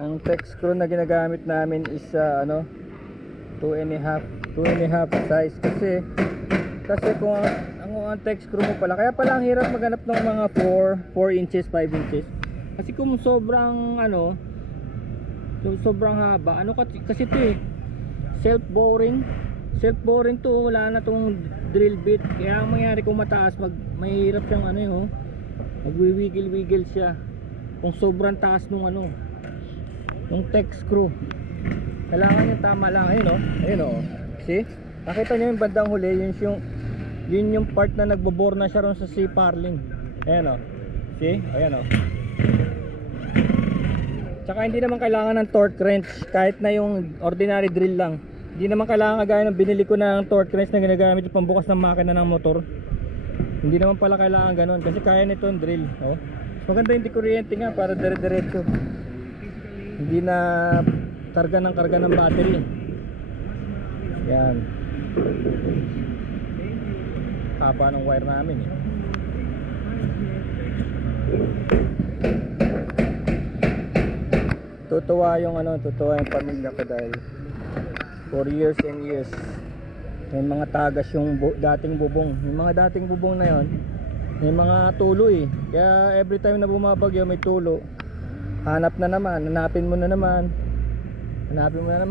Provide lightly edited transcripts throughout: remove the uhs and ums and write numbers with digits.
Ang tech screw na ginagamit namin is ano, 2.5 size kasi kung ang tech screw mo pala, kaya pala ang hirap maghanap ng mga 4 inches, 5 inches. Kasi kung sobrang ano, sobrang haba, ano kasi ito eh, self boring to, wala na tong drill bit. Kaya ang mangyari kung mataas, mahirap siyang ano eh, magwiwigil-wigil siya kung sobrang taas nung ano, nung tech screw. Kailangan yung tama lang. Ayun oh. See? Nakita nyo yung bandang huli, yun yung part na nagbobore na siya ron sa C-purling. Ayan oh. See? Ayan oh. Tsaka hindi naman kailangan ng torque wrench, kahit na yung ordinary drill lang. Hindi naman kailangan kagaya ng binili ko ng torque wrench na ginagamit yung pambukas ng makina ng motor. Hindi naman pala kailangan ganon, kasi kaya nito yung drill. Oh. Maganda yung kuryente nga para dire-diretso. Hindi na karga ng battery. Yan. Haba ng wire namin eh. Tutuwa yung pamilya ko dahil for years and years may mga tagas yung dating bubong. Yung mga dating bubong na yon, may mga tulo eh. Kaya every time na bumabagyo may tulo. Hanapin mo na naman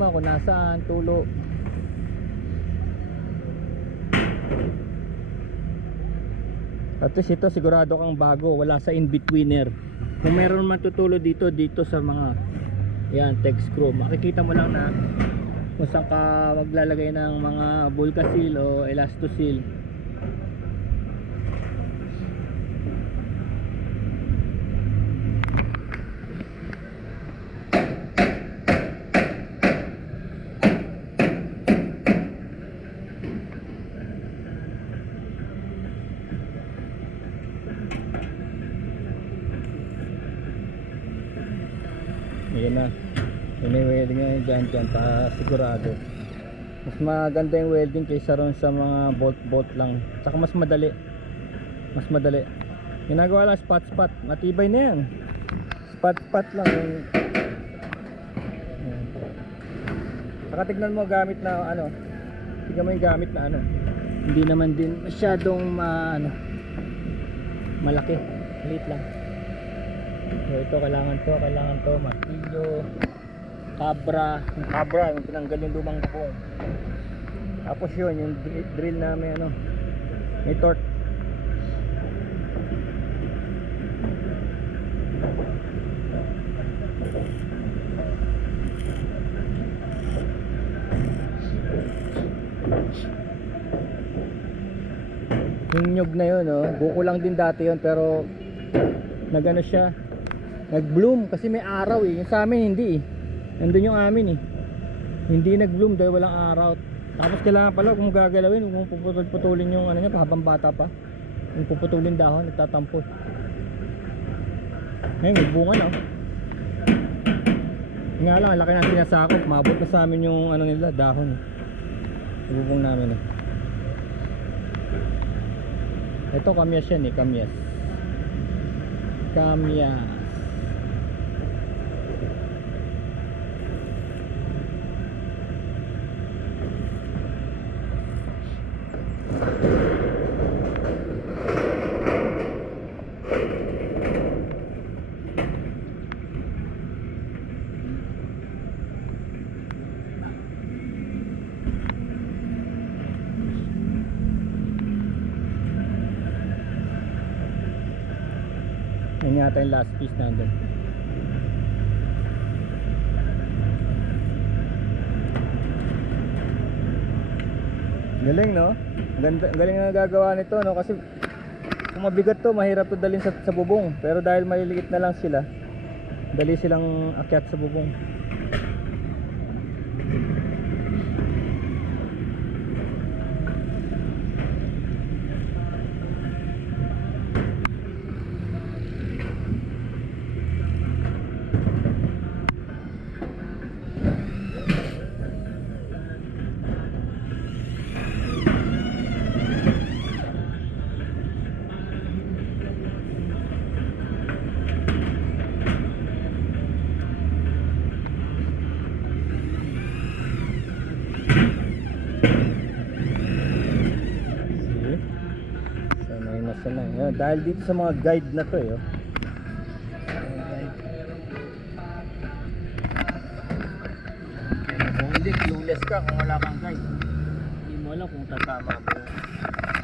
kung nasaan tulo. At least ito sigurado kang bago, wala sa in-betweener. Kung meron man tutulo dito sa mga yan, tech screw, makikita mo lang na kung saan ka maglalagay ng mga Vulcasil o Elastosil. Ayan na, yun yung welding nga dyan para sigurado. Mas maganda yung welding kaysa ron sa mga bolt lang. Saka mas madali. Ginagawa lang spot, matibay na yan. Spot lang yung... Saka tignan mo gamit na ano, tignan mo yung gamit na ano, hindi naman din masyadong malaki, maliit lang. So ito kailangan to martilyo, cabra yung tinanggal yung lumang bubong. Tapos yun yung drill na may torque. Yung nyug na yun buko lang din dati yun, pero nagano siya, nag-bloom kasi may araw eh. Yung sa amin hindi eh. Nandun yung amin eh. Hindi nag-bloom dahil walang araw. Tapos kailangan pala kung gagalawin, kung puputulin yung niya habang bata pa. Kung puputulin dahon, nagtatampo. Ngayon may bunga na. Nga lang, laki na sinasakop. Mabot na sa amin yung nila, dahon. Ibubong namin eh. Ito kamyas yan eh, kamyas. Yan yata yung last piece nandun. Galing no? Galing na nagagawa nito no? Kasi kung mabigat to, mahirap to dalhin sa bubong. Pero dahil maliliit na lang sila, dali silang akyat sa bubong. na sana. Yan, dahil dito sa mga guide na to eh. Oh. Kung hindi, clueless ka kung wala kang guide. Hindi mo alam kung tatama ba yun.